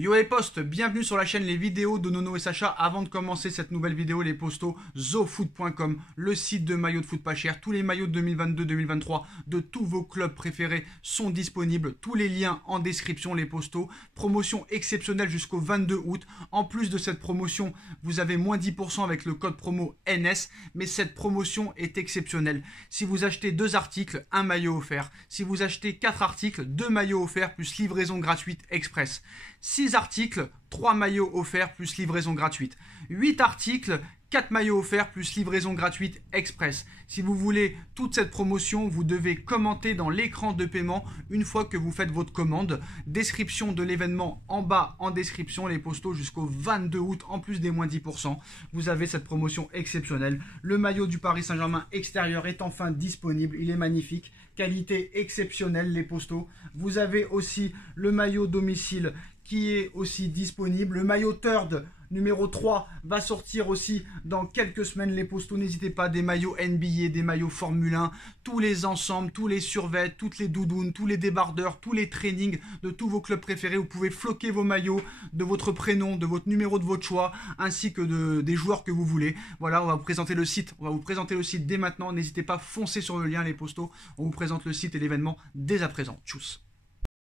Yo les potes, bienvenue sur la chaîne Les Vidéos de Nono et Sacha. Avant de commencer cette nouvelle vidéo, les postos, zofoot.com, le site de maillots de foot pas cher. Tous les maillots de 2022-2023 de tous vos clubs préférés sont disponibles. Tous les liens en description, les postos. Promotion exceptionnelle jusqu'au 22 août. En plus de cette promotion, vous avez moins 10% avec le code promo NS. Mais cette promotion est exceptionnelle. Si vous achetez 2 articles, un maillot offert. Si vous achetez 4 articles, 2 maillots offerts plus livraison gratuite express. 6 articles, 3 maillots offerts plus livraison gratuite. 8 articles, 4 maillots offerts plus livraison gratuite express. Si vous voulez toute cette promotion, vous devez commenter dans l'écran de paiement une fois que vous faites votre commande. Description de l'événement en bas en description, les postos jusqu'au 22 août, en plus des moins 10%. Vous avez cette promotion exceptionnelle. Le maillot du Paris Saint-Germain extérieur est enfin disponible. Il est magnifique. Qualité exceptionnelle, les postos. Vous avez aussi le maillot domicile qui est aussi disponible. Le maillot third numéro 3 va sortir aussi dans quelques semaines, les postos. N'hésitez pas, des maillots NBA, des maillots Formule 1, tous les ensembles, tous les survêtements, toutes les doudounes, tous les débardeurs, tous les trainings de tous vos clubs préférés. Vous pouvez floquer vos maillots de votre prénom, de votre numéro de votre choix, ainsi que des joueurs que vous voulez. Voilà, on va vous présenter le site. On va vous présenter le site dès maintenant. N'hésitez pas, foncez sur le lien, les postos. On vous présente le site et l'événement dès à présent. Tchuss.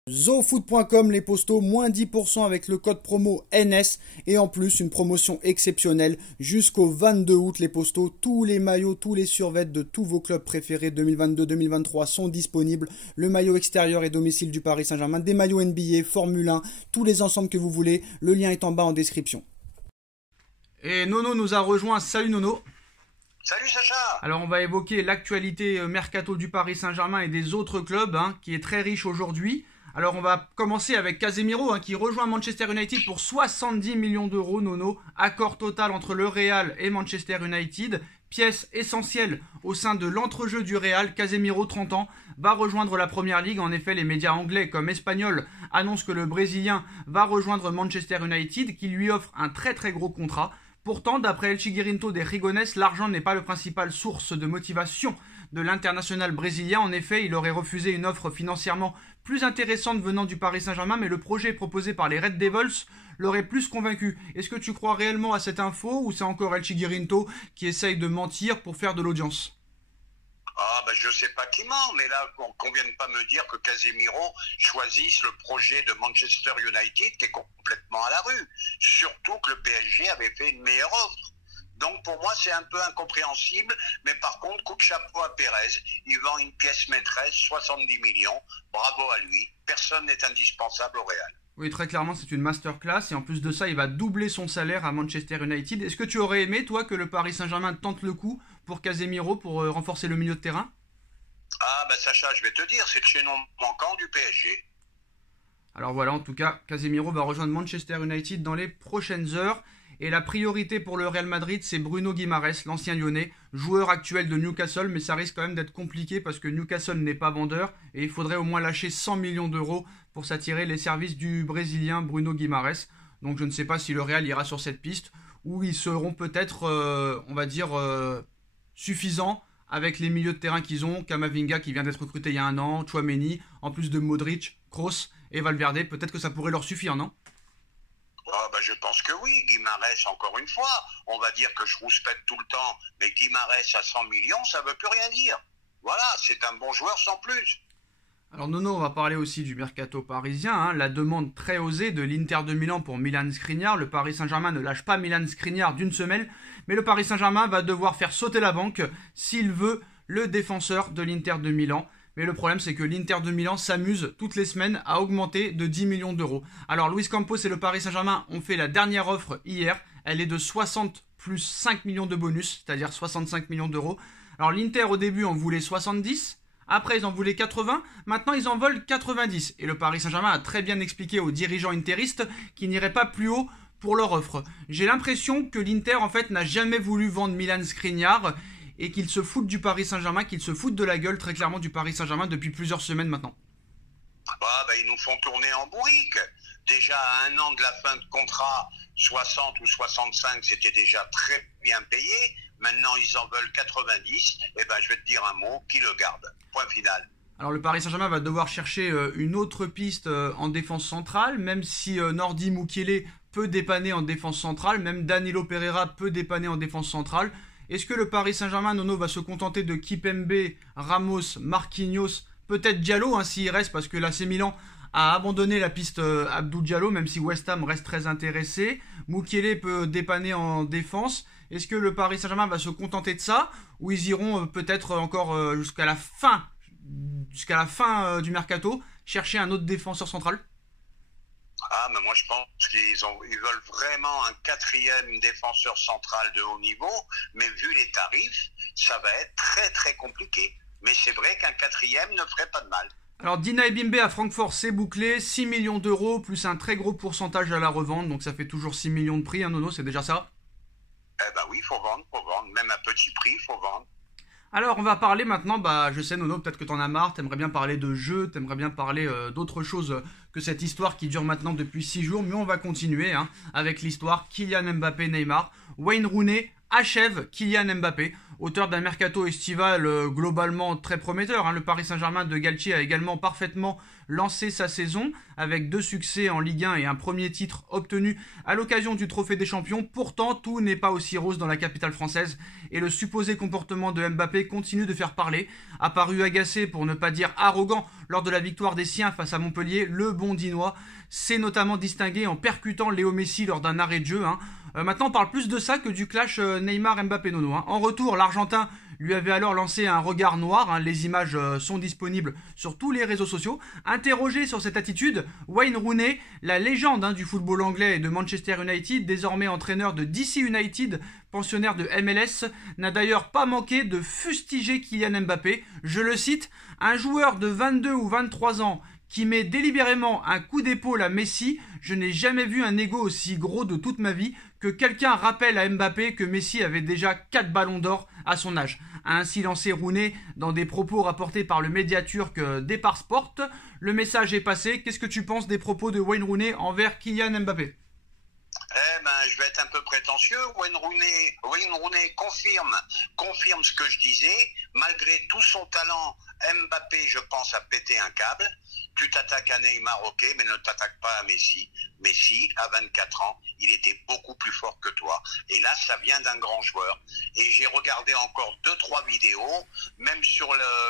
zofoot.com, les postos, moins 10% avec le code promo NS et en plus une promotion exceptionnelle jusqu'au 22 août, les postos. Tous les maillots, tous les survêtements de tous vos clubs préférés 2022-2023 sont disponibles. Le maillot extérieur et domicile du Paris Saint-Germain, des maillots NBA, Formule 1, tous les ensembles que vous voulez. Le lien est en bas en description. Et Nono nous a rejoint. Salut Nono. Salut Sacha. Alors on va évoquer l'actualité mercato du Paris Saint-Germain et des autres clubs qui est très riche aujourd'hui. Alors on va commencer avec Casemiro qui rejoint Manchester United pour 70 millions d'euros, Nono. Accord total entre le Real et Manchester United. Pièce essentielle au sein de l'entrejeu du Real, Casemiro, 30 ans, va rejoindre la Première Ligue. En effet, les médias anglais comme espagnols annoncent que le Brésilien va rejoindre Manchester United, qui lui offre un très très gros contrat. Pourtant, d'après El Chiguirinto des Rigones, l'argent n'est pas la principale source de motivation de l'international brésilien. En effet, il aurait refusé une offre financièrement plus intéressante venant du Paris Saint-Germain, mais le projet proposé par les Red Devils l'aurait plus convaincu. Est-ce que tu crois réellement à cette info ou c'est encore El Chiguirinto qui essaye de mentir pour faire de l'audience ? Ah je sais pas qui ment, mais là qu'on vienne pas me dire que Casemiro choisisse le projet de Manchester United qui est complètement à la rue. Surtout que le PSG avait fait une meilleure offre. Donc pour moi c'est un peu incompréhensible, mais par contre coup de chapeau à Pérez, il vend une pièce maîtresse, 70 millions, bravo à lui, personne n'est indispensable au Real. Oui, très clairement c'est une masterclass et en plus de ça il va doubler son salaire à Manchester United. Est-ce que tu aurais aimé toi que le Paris Saint-Germain tente le coup pour Casemiro pour renforcer le milieu de terrain ? Sacha, je vais te dire, c'est le chaînon manquant du PSG. Alors voilà, en tout cas Casemiro va rejoindre Manchester United dans les prochaines heures. Et la priorité pour le Real Madrid, c'est Bruno Guimaraes, l'ancien lyonnais, joueur actuel de Newcastle, mais ça risque quand même d'être compliqué parce que Newcastle n'est pas vendeur et il faudrait au moins lâcher 100 millions d'euros pour s'attirer les services du Brésilien Bruno Guimaraes. Donc je ne sais pas si le Real ira sur cette piste ou ils seront peut-être, suffisants avec les milieux de terrain qu'ils ont, Camavinga qui vient d'être recruté il y a un an, Tchouaméni, en plus de Modric, Kroos et Valverde, peut-être que ça pourrait leur suffire, non ? Je pense que oui, Guimaraes, encore une fois, on va dire que je rouspète tout le temps, mais Guimaraes à 100 millions, ça veut plus rien dire. Voilà, c'est un bon joueur sans plus. Alors Nono, on va parler aussi du mercato parisien, la demande très osée de l'Inter de Milan pour Milan Skriniar. Le Paris Saint-Germain ne lâche pas Milan Skriniar d'une semelle, mais le Paris Saint-Germain va devoir faire sauter la banque s'il veut le défenseur de l'Inter de Milan. Mais le problème, c'est que l'Inter de Milan s'amuse toutes les semaines à augmenter de 10 millions d'euros. Alors, Luis Campos et le Paris Saint-Germain ont fait la dernière offre hier. Elle est de 60 plus 5 millions de bonus, c'est-à-dire 65 millions d'euros. Alors, l'Inter, au début, en voulait 70. Après, ils en voulaient 80. Maintenant, ils en veulent 90. Et le Paris Saint-Germain a très bien expliqué aux dirigeants interistes qu'ils n'iraient pas plus haut pour leur offre. J'ai l'impression que l'Inter, en fait, n'a jamais voulu vendre Milan Skriniar et qu'ils se foutent du Paris Saint-Germain, qu'ils se foutent de la gueule très clairement du Paris Saint-Germain depuis plusieurs semaines maintenant. Ils nous font tourner en bourrique. Déjà à un an de la fin de contrat, 60 ou 65, c'était déjà très bien payé. Maintenant, ils en veulent 90. Je vais te dire un mot, qui le garde. Point final. Alors le Paris Saint-Germain va devoir chercher une autre piste en défense centrale, même si Nordi Mukiele peut dépanner en défense centrale, même Danilo Pereira peut dépanner en défense centrale. Est-ce que le Paris Saint-Germain, Nono, va se contenter de Kipembe, Ramos, Marquinhos, peut-être Diallo, hein, s'il reste, parce que l'AC Milan a abandonné la piste Abdou Diallo, même si West Ham reste très intéressé. Mukiele peut dépanner en défense. Est-ce que le Paris Saint-Germain va se contenter de ça, ou ils iront peut-être encore jusqu'à la fin du mercato, chercher un autre défenseur central? Ah, mais moi je pense qu'ils veulent vraiment un quatrième défenseur central de haut niveau, mais vu les tarifs, ça va être très très compliqué. Mais c'est vrai qu'un quatrième ne ferait pas de mal. Alors Dina Ebimbe à Francfort, c'est bouclé, 6 millions d'euros, plus un très gros pourcentage à la revente, donc ça fait toujours 6 millions de prix, hein, Nono, c'est déjà ça? Eh ben oui, faut vendre, même à petit prix, faut vendre. Alors on va parler maintenant, je sais Nono, peut-être que t'en as marre, t'aimerais bien parler de jeu, t'aimerais bien parler d'autre chose que cette histoire qui dure maintenant depuis 6 jours, mais on va continuer avec l'histoire Kylian Mbappé-Neymar. Wayne Rooney achève Kylian Mbappé, auteur d'un mercato estival globalement très prometteur. Le Paris Saint-Germain de Galtier a également parfaitement lancé sa saison avec 2 succès en Ligue 1 et un premier titre obtenu à l'occasion du Trophée des Champions. Pourtant, tout n'est pas aussi rose dans la capitale française et le supposé comportement de Mbappé continue de faire parler. Apparu agacé, pour ne pas dire arrogant, lors de la victoire des siens face à Montpellier, le Bondinois s'est notamment distingué en percutant Léo Messi lors d'un arrêt de jeu. Maintenant, on parle plus de ça que du clash Neymar-Mbappé, Nono. En retour, l'Argentin lui avait alors lancé un regard noir. Les images sont disponibles sur tous les réseaux sociaux. Interrogé sur cette attitude, Wayne Rooney, la légende du football anglais et de Manchester United, désormais entraîneur de DC United, pensionnaire de MLS, n'a d'ailleurs pas manqué de fustiger Kylian Mbappé. Je le cite, « Un joueur de 22 ou 23 ans qui met délibérément un coup d'épaule à Messi, je n'ai jamais vu un ego aussi gros de toute ma vie. Que quelqu'un rappelle à Mbappé que Messi avait déjà 4 ballons d'or à son âge », a ainsi lancé Rooney dans des propos rapportés par le média turc Depar Sport. Le message est passé. Qu'est-ce que tu penses des propos de Wayne Rooney envers Kylian Mbappé? Je vais être un peu prétentieux. Wayne Rooney confirme ce que je disais. Malgré tout son talent, Mbappé, je pense, a pété un câble. Tu t'attaques à Neymar, ok, mais ne t'attaque pas à Messi. Messi, à 24 ans, il était beaucoup plus fort que toi. Et là, ça vient d'un grand joueur. Et j'ai regardé encore 2-3 vidéos, même sur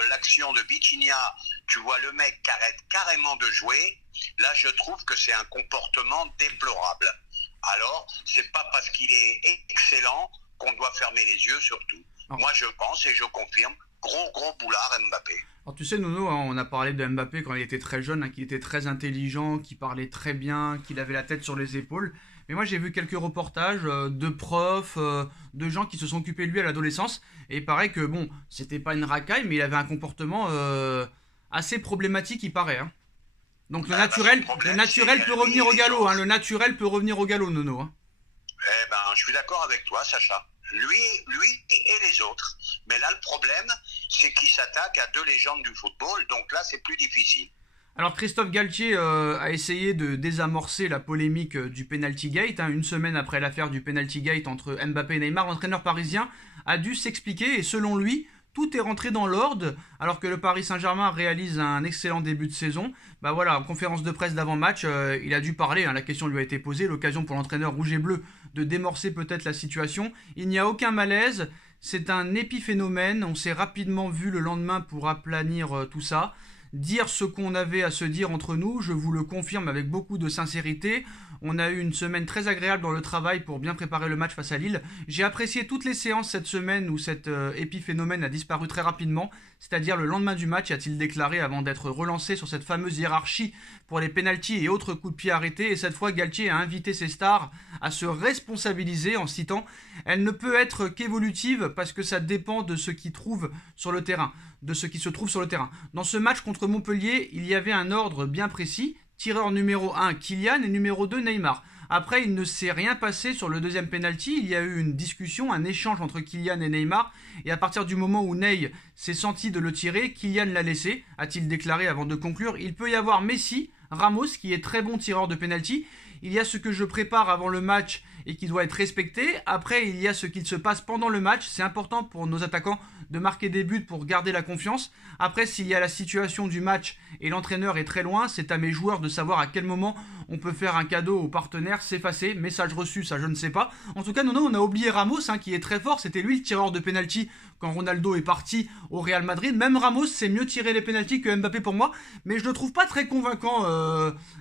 l'action de Vitinha, tu vois le mec qui arrête carrément de jouer. Là, je trouve que c'est un comportement déplorable. Alors, c'est pas parce qu'il est excellent qu'on doit fermer les yeux sur tout. Moi, je pense et je confirme, gros boulard Mbappé. Alors tu sais Nono, on a parlé de Mbappé quand il était très jeune, qu'il était très intelligent, qu'il parlait très bien, qu'il avait la tête sur les épaules. Mais moi j'ai vu quelques reportages de profs, de gens qui se sont occupés de lui à l'adolescence. Et il paraît que c'était pas une racaille, mais il avait un comportement assez problématique, il paraît. Donc le naturel peut revenir au galop. Le naturel peut revenir au galop, Nono. Je suis d'accord avec toi, Sacha. Lui et les autres. Mais là, le problème, c'est qu'il s'attaque à 2 légendes du football, donc là, c'est plus difficile. Alors Christophe Galtier a essayé de désamorcer la polémique du penalty gate. Une semaine après l'affaire du penalty gate entre Mbappé et Neymar, l'entraîneur parisien a dû s'expliquer et selon lui, tout est rentré dans l'ordre alors que le Paris Saint-Germain réalise un excellent début de saison. En conférence de presse d'avant-match, il a dû parler, la question lui a été posée, l'occasion pour l'entraîneur rouge et bleu de démorcer peut-être la situation. Il n'y a aucun malaise, c'est un épiphénomène, on s'est rapidement vu le lendemain pour aplanir tout ça. Dire ce qu'on avait à se dire entre nous, je vous le confirme avec beaucoup de sincérité. On a eu une semaine très agréable dans le travail pour bien préparer le match face à Lille. J'ai apprécié toutes les séances cette semaine où cet épiphénomène a disparu très rapidement, c'est-à-dire le lendemain du match, a-t-il déclaré avant d'être relancé sur cette fameuse hiérarchie pour les pénaltys et autres coups de pied arrêtés. Et cette fois, Galtier a invité ses stars à se responsabiliser en citant « Elle ne peut être qu'évolutive parce que ça dépend de ce qui trouve sur le terrain, de ce qui se trouve sur le terrain. » Dans ce match contre Montpellier, il y avait un ordre bien précis. Tireur numéro 1, Kylian, et numéro 2, Neymar. Après, il ne s'est rien passé sur le deuxième penalty. Il y a eu une discussion, un échange entre Kylian et Neymar. Et à partir du moment où Ney s'est senti de le tirer, Kylian l'a laissé, a-t-il déclaré avant de conclure. Il peut y avoir Messi, Ramos, qui est très bon tireur de penalty. Il y a ce que je prépare avant le match et qui doit être respecté. Après, il y a ce qu'il se passe pendant le match. C'est important pour nos attaquants de marquer des buts pour garder la confiance. Après, s'il y a la situation du match et l'entraîneur est très loin, c'est à mes joueurs de savoir à quel moment on peut faire un cadeau aux partenaires, s'effacer. Message reçu, ça je ne sais pas. En tout cas, non, on a oublié Ramos, qui est très fort. C'était lui le tireur de penalty quand Ronaldo est parti au Real Madrid. Même Ramos sait mieux tirer les penaltys que Mbappé pour moi. Mais je le trouve pas très convaincant,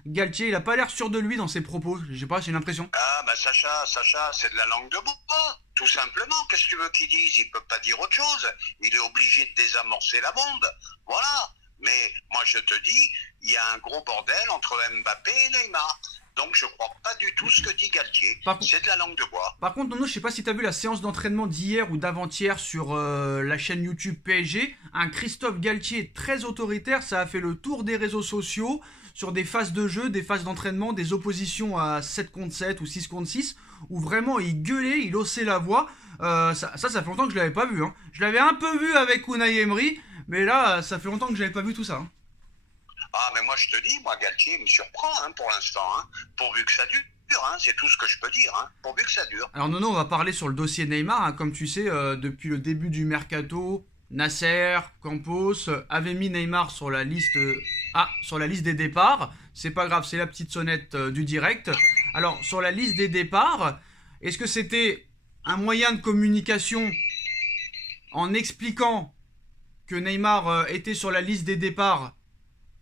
Galtier. Il a pas l'air sûr de lui dans ses propos. Je sais pas, j'ai l'impression. Ah bah Sacha, c'est de la langue de bois, tout simplement. Qu'est-ce que tu veux qu'il dise? Il peut pas dire autre chose. Il est obligé de désamorcer la bombe. Voilà. Mais moi je te dis, il y a un gros bordel entre Mbappé et Neymar. Donc je crois pas du tout ce que dit Galtier. C'est de la langue de bois. Par contre, Nono, je sais pas si tu as vu la séance d'entraînement d'hier ou d'avant-hier sur la chaîne YouTube PSG. Un Christophe Galtier très autoritaire, ça a fait le tour des réseaux sociaux sur des phases de jeu, des phases d'entraînement, des oppositions à 7 contre 7 ou 6 contre 6, où vraiment il gueulait, il haussait la voix. Ça fait longtemps que je l'avais pas vu. Je l'avais un peu vu avec Unai Emery, mais là, ça fait longtemps que je n'avais pas vu tout ça. Ah, mais moi je te dis, moi Galtier me surprend pour l'instant, pourvu que ça dure. C'est tout ce que je peux dire, pourvu que ça dure. Alors Nono, on va parler sur le dossier Neymar. Comme tu sais, depuis le début du mercato, Nasser, Campos avaient mis Neymar sur la liste, sur la liste des départs. C'est pas grave, c'est la petite sonnette du direct. Alors, sur la liste des départs, est-ce que c'était un moyen de communication en expliquant que Neymar était sur la liste des départs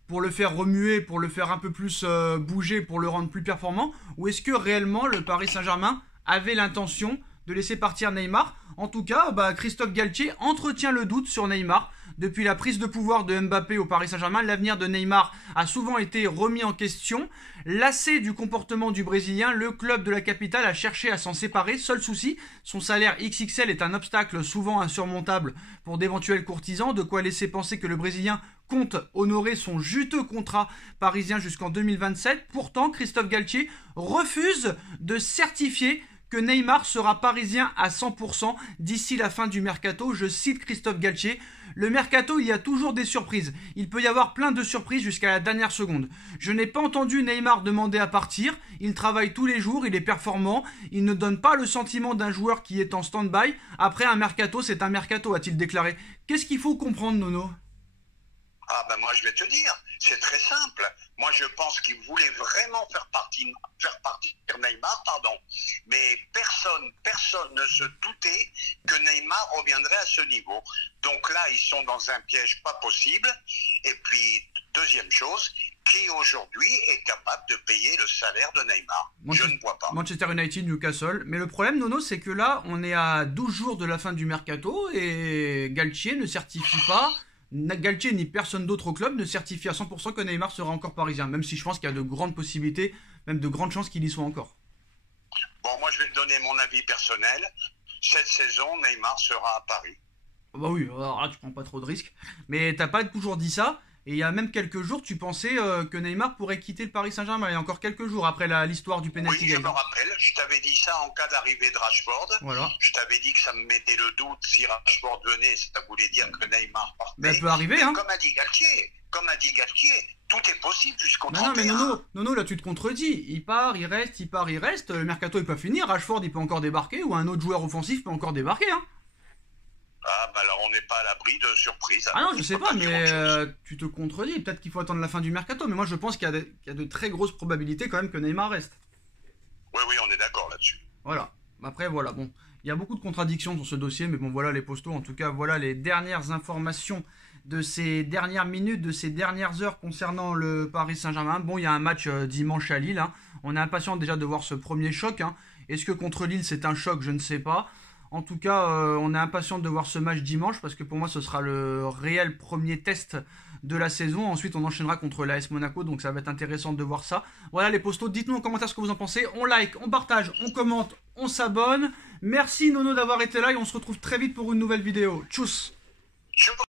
pour le faire remuer, pour le faire un peu plus bouger, pour le rendre plus performant? Ou est-ce que réellement le Paris Saint-Germain avait l'intention de laisser partir Neymar? En tout cas, Christophe Galtier entretient le doute sur Neymar. Depuis la prise de pouvoir de Mbappé au Paris Saint-Germain, l'avenir de Neymar a souvent été remis en question. Lassé du comportement du Brésilien, le club de la capitale a cherché à s'en séparer. Seul souci, son salaire XXL est un obstacle souvent insurmontable pour d'éventuels courtisans, de quoi laisser penser que le Brésilien compte honorer son juteux contrat parisien jusqu'en 2027. Pourtant, Christophe Galtier refuse de certifier que Neymar sera parisien à 100% d'ici la fin du mercato. Je cite Christophe Galtier: le mercato, il y a toujours des surprises. Il peut y avoir plein de surprises jusqu'à la dernière seconde. Je n'ai pas entendu Neymar demander à partir. Il travaille tous les jours, il est performant. Il ne donne pas le sentiment d'un joueur qui est en stand-by. Après, un mercato, c'est un mercato, a-t-il déclaré. Qu'est-ce qu'il faut comprendre, Nono? Ah ben moi je vais te dire, c'est très simple. Moi je pense qu'il voulait vraiment faire partir Neymar, mais personne ne se doutait que Neymar reviendrait à ce niveau. Donc là ils sont dans un piège pas possible. Et puis deuxième chose, qui aujourd'hui est capable de payer le salaire de Neymar? Je ne vois pas. Manchester United, Newcastle. Mais le problème, Nono, c'est que là on est à 12 jours de la fin du mercato et Galtier ne certifie pas. Galtier ni personne d'autre au club ne certifie à 100% que Neymar sera encore parisien, même si je pense qu'il y a de grandes possibilités, même de grandes chances qu'il y soit encore. Bon, moi je vais te donner mon avis personnel. Cette saison, Neymar sera à Paris. Bah oui, alors là, tu prends pas trop de risques. Mais t'as pas toujours dit ça, et il y a même quelques jours, tu pensais que Neymar pourrait quitter le Paris Saint-Germain. Il y a encore quelques jours après l'histoire du penalty. Oui, je me rappelle, je t'avais dit ça en cas d'arrivée de Rashford. Voilà. Je t'avais dit que ça me mettait le doute si Rashford venait, ça voulait dire que Neymar partait. Ben, ça peut arriver, Comme a dit Galtier, tout est possible jusqu'au 31. Non, mais Nono, là tu te contredis. Il part, il reste. Le mercato il peut finir. Rashford il peut encore débarquer, ou un autre joueur offensif peut encore débarquer. Ah bah alors on n'est pas à l'abri de surprises. Ah non, je sais pas, mais tu te contredis. Peut-être qu'il faut attendre la fin du mercato, mais moi je pense qu'il y a de très grosses probabilités quand même que Neymar reste. Oui, on est d'accord là-dessus. Voilà. Après, voilà, bon. Il y a beaucoup de contradictions dans ce dossier, mais bon, voilà les postos. En tout cas, voilà les dernières informations de ces dernières minutes, de ces dernières heures concernant le Paris Saint-Germain. Bon, il y a un match dimanche à Lille. On est impatient déjà de voir ce premier choc. Est-ce que contre Lille, c'est un choc? Je ne sais pas. En tout cas, on est impatient de voir ce match dimanche parce que pour moi, ce sera le réel premier test de la saison. Ensuite, on enchaînera contre l'AS Monaco, donc ça va être intéressant de voir ça. Voilà les postos, dites-nous en commentaire ce que vous en pensez. On like, on partage, on commente, on s'abonne. Merci Nono d'avoir été là et on se retrouve très vite pour une nouvelle vidéo. Tchuss!